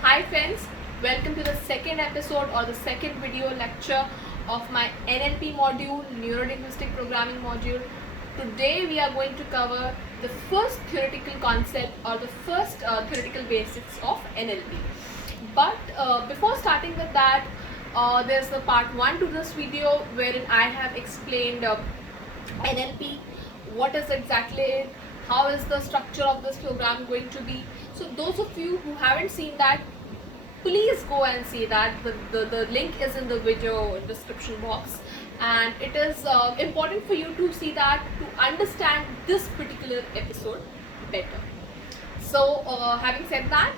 Hi friends, welcome to the second episode or the second video lecture of my NLP module, Neuro-Linguistic Programming module. Today we are going to cover the first theoretical concept or the first theoretical basics of NLP. But before starting with that, there's the part 1 to this video wherein I have explained NLP, what is exactly it, how is the structure of this program going to be. So those of you who haven't seen that, please go and see that. The link is in the video description box, and it is important for you to see that to understand this particular episode better. So having said that,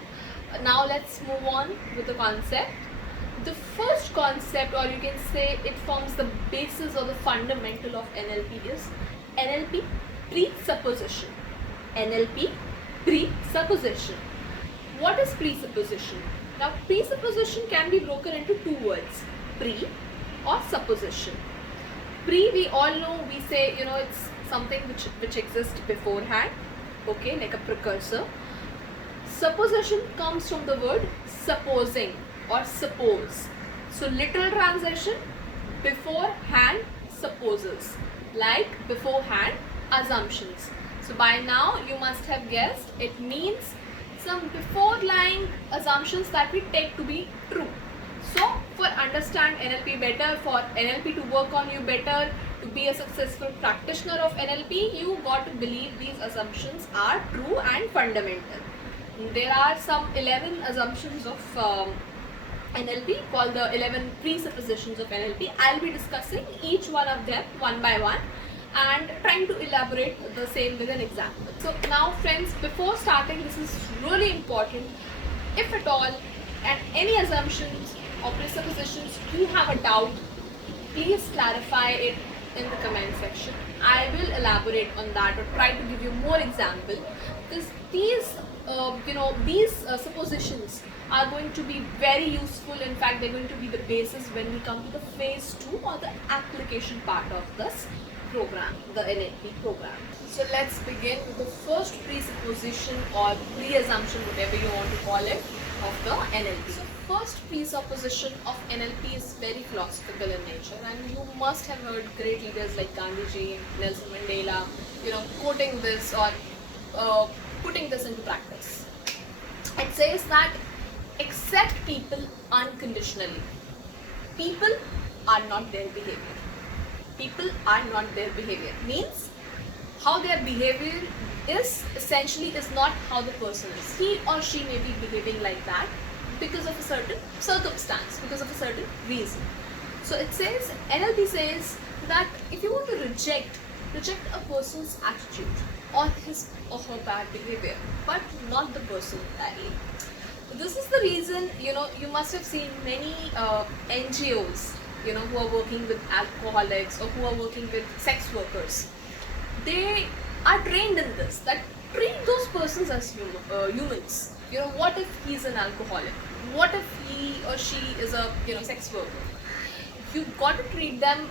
now let's move on with the concept. The first concept, or you can say it forms the basis or the fundamental of NLP, is NLP presupposition. NLP presupposition. What is presupposition? Now, presupposition can be broken into two words, pre or supposition. Pre, we all know, we say, it's something which exists beforehand, okay, like a precursor. Supposition comes from the word supposing or suppose. So literal translation, beforehand supposes, like beforehand assumptions. So by now you must have guessed, it means some before lying assumptions that we take to be true. So for understand NLP better, for NLP to work on you better, to be a successful practitioner of NLP, you got to believe these assumptions are true and fundamental. There are some 11 assumptions of NLP called the 11 presuppositions of NLP. I'll be discussing each one of them one by one and trying to elaborate the same with an example. So now friends, before starting, this is really important. If at all and any assumptions or presuppositions you have a doubt, please clarify it in the comment section. I will elaborate on that or try to give you more example, because these suppositions are going to be very useful. In fact, they're going to be the basis when we come to the phase 2 or the application part of this program, the NLP program. So let's begin with the first presupposition or pre-assumption, whatever you want to call it, of the NLP. So first presupposition of NLP is very philosophical in nature, and you must have heard great leaders like Gandhiji, Nelson Mandela, quoting this or putting this into practice. It says that accept people unconditionally. People are not their behavior. People are not their behavior means how their behavior is essentially is not how the person is. He or she may be behaving like that because of a certain circumstance, because of a certain reason. So it says, NLP says that if you want to reject a person's attitude or his or her bad behavior, but not the person entirely. This is the reason, you must have seen many NGOs, who are working with alcoholics or who are working with sex workers. They are trained in this, that treat those persons as humans. What if he's an alcoholic? What if he or she is a sex worker? You've got to treat them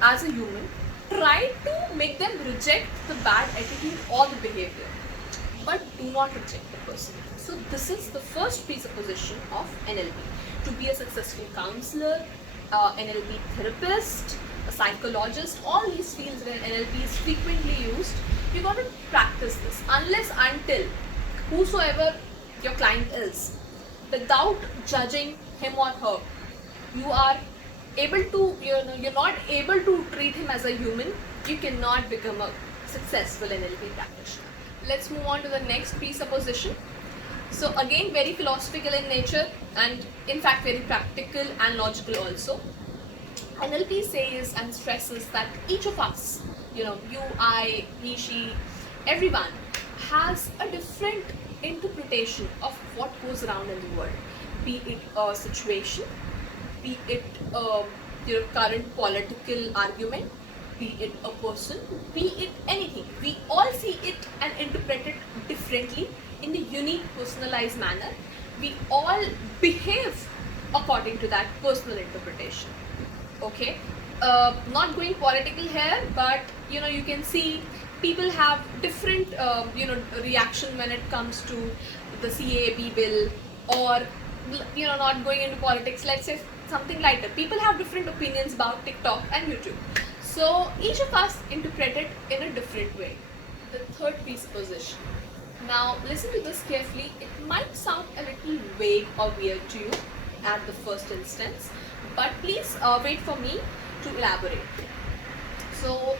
as a human. Try to make them reject the bad attitude or the behavior, but do not reject the person. So this is the first presupposition of NLP. To be a successful counselor, NLP therapist, a psychologist, all these fields where NLP is frequently used, you got to practice this. Unless until whosoever your client is, without judging him or her, you are able to, you're not able to treat him as a human, you cannot become a successful NLP practitioner. Let's move on to the next presupposition. So again, very philosophical in nature and in fact very practical and logical also. NLP says and stresses that each of us, you, I, he, she, everyone has a different interpretation of what goes around in the world. Be it a situation, be it current political argument, be it a person, be it anything. We all see it and interpret it differently in a unique personalized manner. We all behave according to that personal interpretation. Okay, not going political here, but you can see people have different reaction when it comes to the CAB bill, or not going into politics, let's say something like that. People have different opinions about TikTok and YouTube, so each of us interpret it in a different way. The third presupposition. Now listen to this carefully. It might sound a little vague or weird to you at the first instance, but please wait for me to elaborate. So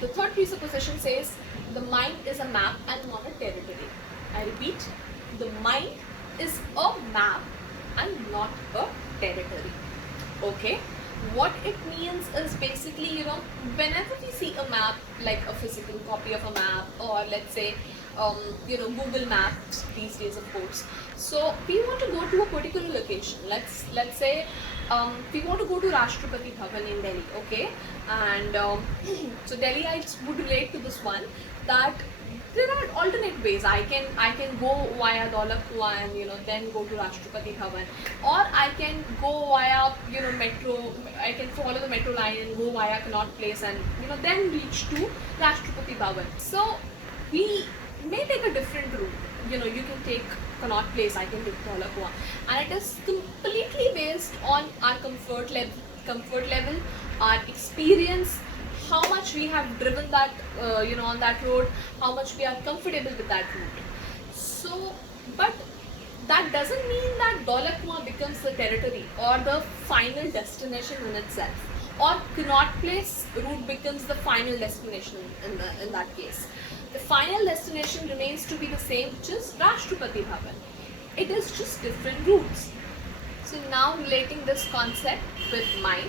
the third presupposition says the mind is a map and not a territory. I repeat, the mind is a map and not a territory. Okay? What it means is basically, whenever we see a map, like a physical copy of a map, or let's say, Google Maps these days, of course. So we want to go to a particular location. Let's say we want to go to Rashtrapati Bhavan in Delhi, okay? And so Delhiites would relate to this one, that there are alternate ways. I can go via Daula Kua and then go to Rashtrapati Bhavan, or I can go via metro. I can follow the metro line and go via Connaught Place and then reach to Rashtrapati Bhavan. So we may take a different route. You can take Connaught Place, I can take Daula Kua, and it is completely based on our comfort level, our experience, how much we have driven that on that road, how much we are comfortable with that route. So, but that doesn't mean that Daula Kua becomes the territory or the final destination in itself, or Connaught Place route becomes the final destination in that case. The final destination remains to be the same, which is Rashtrapati Bhavan. It is just different routes. So now relating this concept with mind,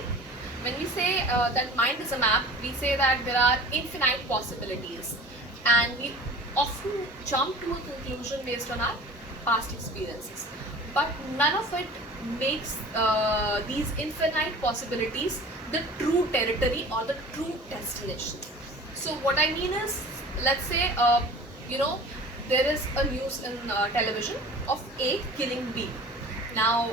when we say that mind is a map, we say that there are infinite possibilities, and we often jump to a conclusion based on our past experiences. But none of it makes these infinite possibilities the true territory or the true destination. So what I mean is, let's say there is a news in television of A killing B. Now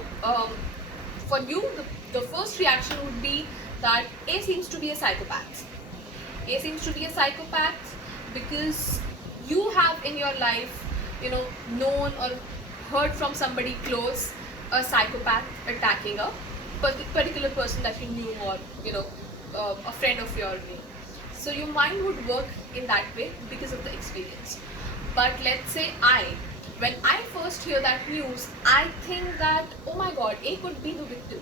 for you the first reaction would be that A seems to be a psychopath. A seems to be a psychopath because you have in your life known or heard from somebody close a psychopath attacking a particular person that you knew, or a friend of yours. So your mind would work in that way because of the experience. But let's say when I first hear that news, I think that, oh my god, A could be the victim.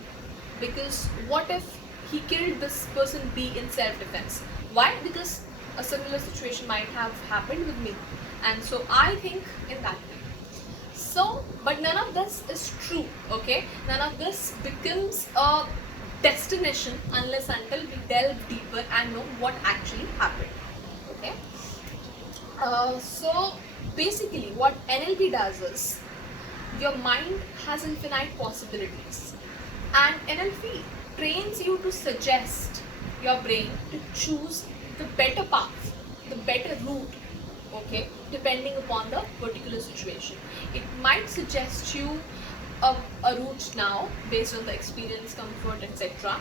Because what if he killed this person B in self-defense? Why? Because a similar situation might have happened with me. And so I think in that way. So, but none of this is true, okay? None of this becomes a destination unless until we delve deeper and know what actually happened, okay? So basically what NLP does is, your mind has infinite possibilities, and NLP trains you to suggest your brain to choose the better path, the better route, okay, depending upon the particular situation. It might suggest you a route now based on the experience, comfort, etc.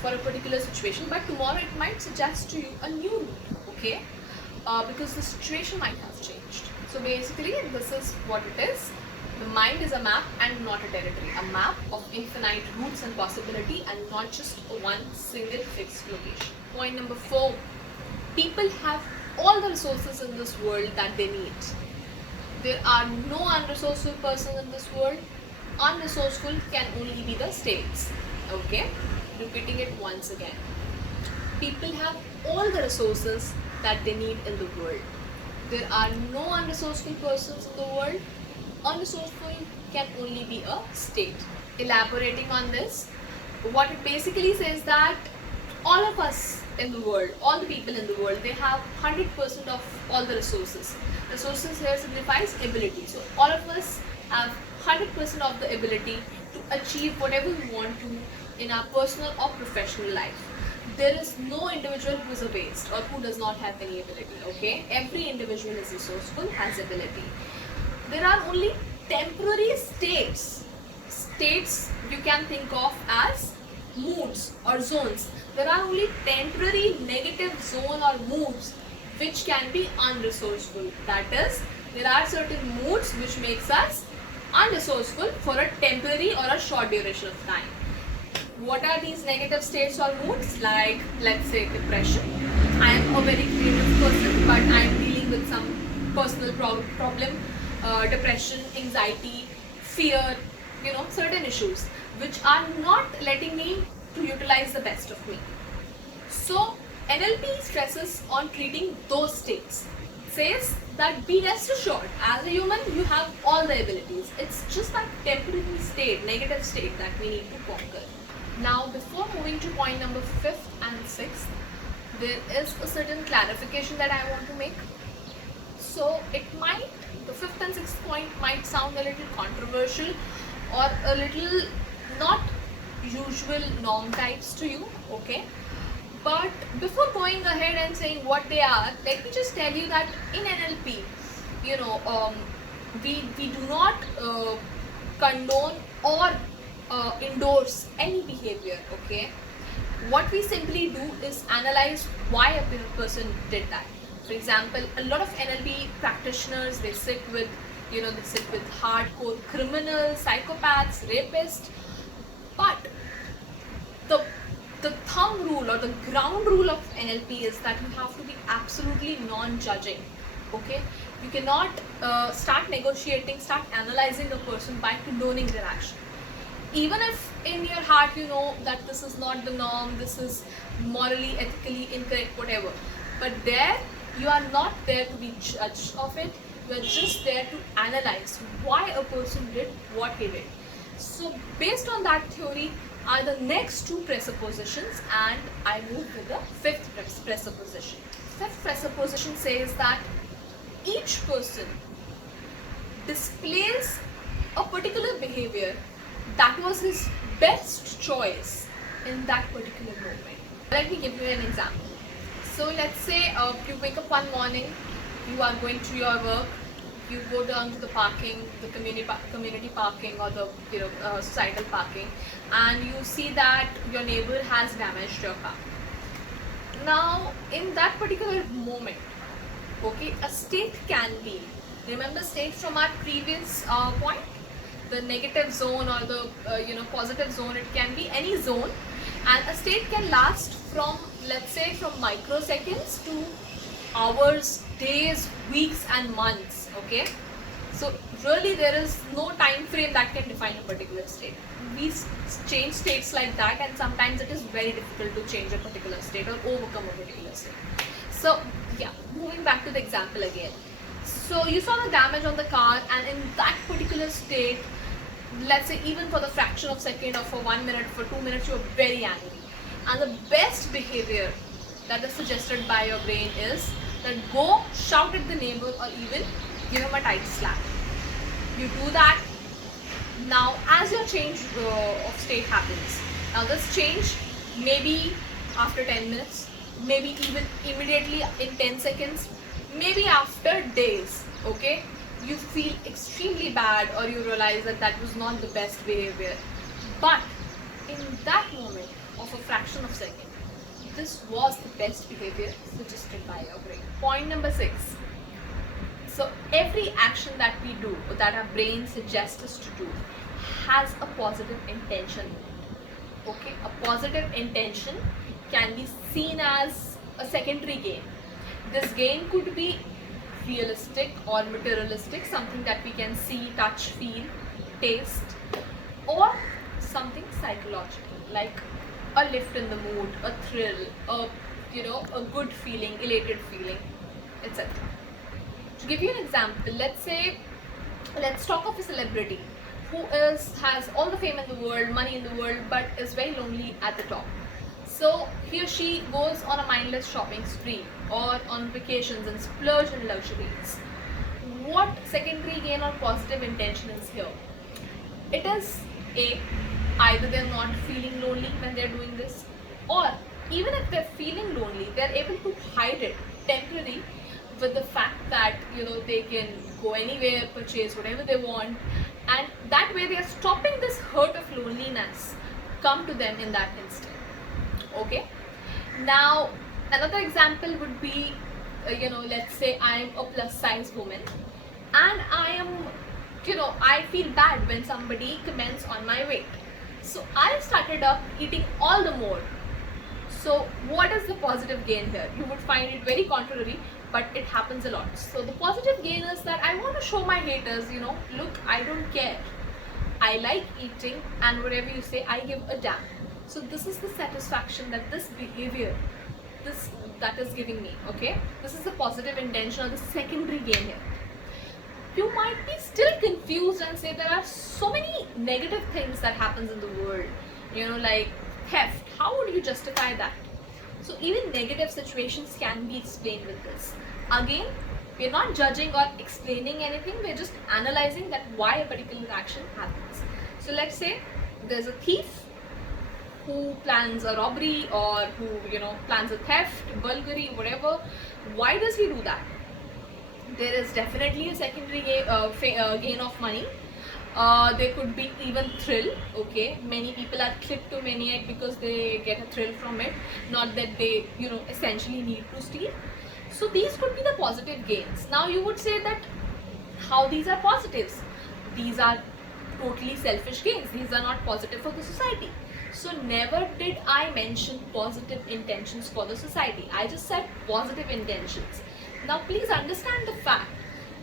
for a particular situation, but tomorrow it might suggest to you a new route, okay, because the situation might have changed. So basically this is what it is. The mind is a map and not a territory, a map of infinite routes and possibility, and not just one single fixed location. Point number 4, people have all the resources in this world that they need. There are no unresourceful person in this world. Unresourceful can only be the states, okay? Repeating it once again. People have all the resources that they need in the world. There are no unresourceful persons in the world. Unresourceful can only be a state. Elaborating on this, what it basically says that all of us in the world, all the people in the world, they have 100% of all the resources. Resources here signifies ability. So all of us have 100% of the ability to achieve whatever we want to in our personal or professional life. There is no individual who is a waste or who does not have any ability, okay? Every individual is resourceful, has ability. There are only temporary states. States you can think of as moods or zones. There are only temporary negative zone or moods which can be unresourceful. That is, there are certain moods which makes us unresourceful for a temporary or a short duration of time. What are these negative states or moods? Like, let's say depression. I am a very creative person, but I am dealing with some personal problem, depression, anxiety, fear, certain issues which are not letting me to utilize the best of me. So NLP stresses on treating those states. Says that be rest assured, as a human you have all the abilities. It's just that temporary state, negative state that we need to conquer. Now, before moving to point number 5th and 6th, there is a certain clarification that I want to make. So the 5th and 6th point might sound a little controversial or a little not usual norm types to you, okay? But before going ahead and saying what they are, let me just tell you that in NLP, we do not condone or endorse any behavior, okay? What we simply do is analyze why a person did that. For example, a lot of NLP practitioners, they sit with hardcore criminals, psychopaths, rapists, but the thumb rule or the ground rule of NLP is that you have to be absolutely non-judging, okay? You cannot start negotiating, start analyzing a person by condoning their action. Even if in your heart you know that this is not the norm, this is morally, ethically incorrect, whatever, but there you are not there to be judged of it, you are just there to analyze why a person did what he did. So based on that theory are the next two presuppositions, and I move to the 5th presupposition. 5th presupposition says that each person displays a particular behavior that was his best choice in that particular moment. Let me give you an example. So let's say you wake up one morning, you are going to your work, you go down to the parking, the community parking or the societal parking, and you see that your neighbor has damaged your car. Now in that particular moment, okay, a state can be, remember states from our previous point, the negative zone or the positive zone, it can be any zone, and a state can last from, let's say, from microseconds to hours, days, weeks and months, okay? So really there is no time frame that can define a particular state. We change states like that, and sometimes it is very difficult to change a particular state or overcome a particular state. So yeah, moving back to the example again. So you saw the damage on the car, and in that particular state, let's say even for the fraction of a second or for 1 minute, for 2 minutes, you are very angry. And the best behavior that is suggested by your brain is that go shout at the neighbor or even give him a tight slap. You do that. Now as your change of state happens, now this change maybe after 10 minutes, maybe even immediately in 10 seconds, maybe after days, okay? You feel extremely bad or you realize that that was not the best behavior. But in that moment of a fraction of a second, this was the best behavior suggested by your brain. Point number 6. So every action that we do or that our brain suggests us to do has a positive intention in it. Okay, a positive intention can be seen as a secondary gain. This gain could be realistic or materialistic, something that we can see, touch, feel, taste, or something psychological like a lift in the mood, a thrill, a good feeling, elated feeling, etc. To give you an example, let's talk of a celebrity who has all the fame in the world, money in the world, but is very lonely at the top. So he or she goes on a mindless shopping spree or on vacations and splurge in luxuries. What secondary gain or positive intention is here? It is either they're not feeling lonely when they're doing this, or even if they're feeling lonely, they're able to hide it temporarily with the fact that they can go anywhere, purchase whatever they want, and that way they are stopping this hurt of loneliness come to them in that instant. Okay, now another example would be let's say I'm a plus size woman, and I am, I feel bad when somebody comments on my weight. So I started up eating all the more. So what is the positive gain here? You would find it very contrary, but it happens a lot. So the positive gain is that I want to show my haters, look, I don't care. I like eating, and whatever you say, I give a damn. So this is the satisfaction that this behavior, that is giving me. Okay, this is the positive intention or the secondary gain here. You might be still confused and say there are so many negative things that happens in the world, like theft. How would you justify that? So even negative situations can be explained with this. Again, we're not judging or explaining anything, we're just analyzing that why a particular action happens. So let's say there's a thief who plans a robbery, or who plans a theft, burglary, whatever. Why does he do that? There is definitely a secondary gain of money. There could be even thrill. Okay, many people are kleptomaniac because they get a thrill from it, not that they essentially need to steal. So these could be the positive gains. Now you would say that how these are positives? These are totally selfish gains. These are not positive for the society. So never did I mention positive intentions for the society. I just said positive intentions. Now please understand the fact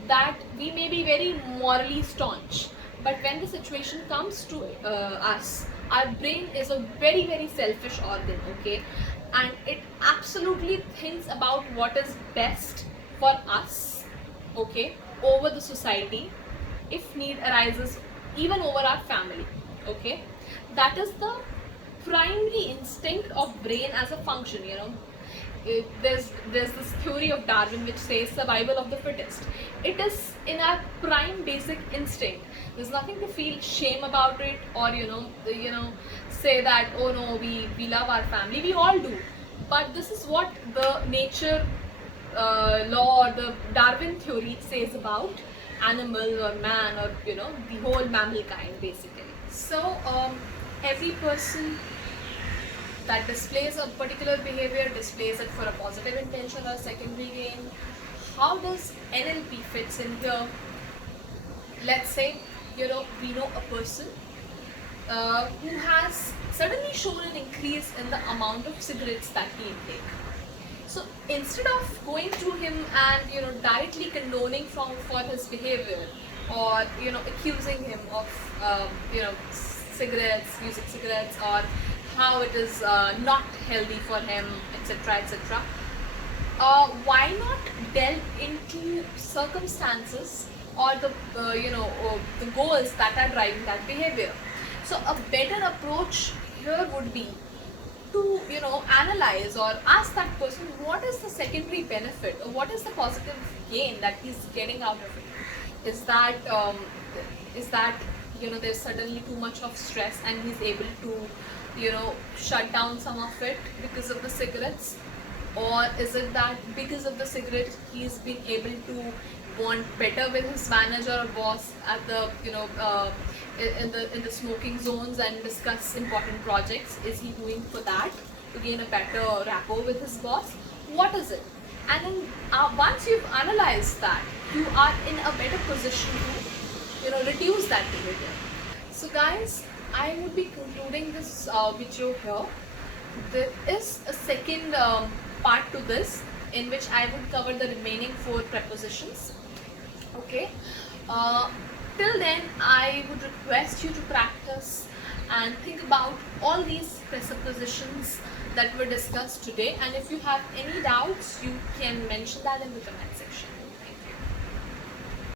that we may be very morally staunch, but when the situation comes to us, our brain is a very, very selfish organ, okay? And it absolutely thinks about what is best for us, okay, over the society, if need arises, even over our family, okay? That is the primary instinct of brain as a function, There's this theory of Darwin which says survival of the fittest. It is in our prime basic instinct. There's nothing to feel shame about it, or say that, oh no, we love our family. We all do, but this is what the nature law or the Darwin theory says about animal or man, or the whole mammal kind basically. So every person that displays a particular behavior displays it for a positive intention or secondary gain. How does NLP fits in here? Let's say we know a person who has suddenly shown an increase in the amount of cigarettes that he intakes. So instead of going to him and directly condoning for his behavior, or accusing him of using cigarettes, or how it is not healthy for him, etc., etc., why not delve into circumstances or the the goals that are driving that behavior? So a better approach here would be to analyze or ask that person what is the secondary benefit, or what is the positive gain that he's getting out of it. Is that there's suddenly too much of stress and he's able to shut down some of it because of the cigarettes? Or is it that because of the cigarette he's been able to bond better with his manager or boss at the in the smoking zones and discuss important projects? Is he doing for that to gain a better rapport with his boss? What is it? And then once you've analyzed that, you are in a better position to reduce that behavior. So guys, I would be concluding this video here. There is a second part to this in which I would cover the remaining 4 prepositions. Okay. Till then, I would request you to practice and think about all these prepositions that were discussed today. And if you have any doubts, you can mention that in the comment section.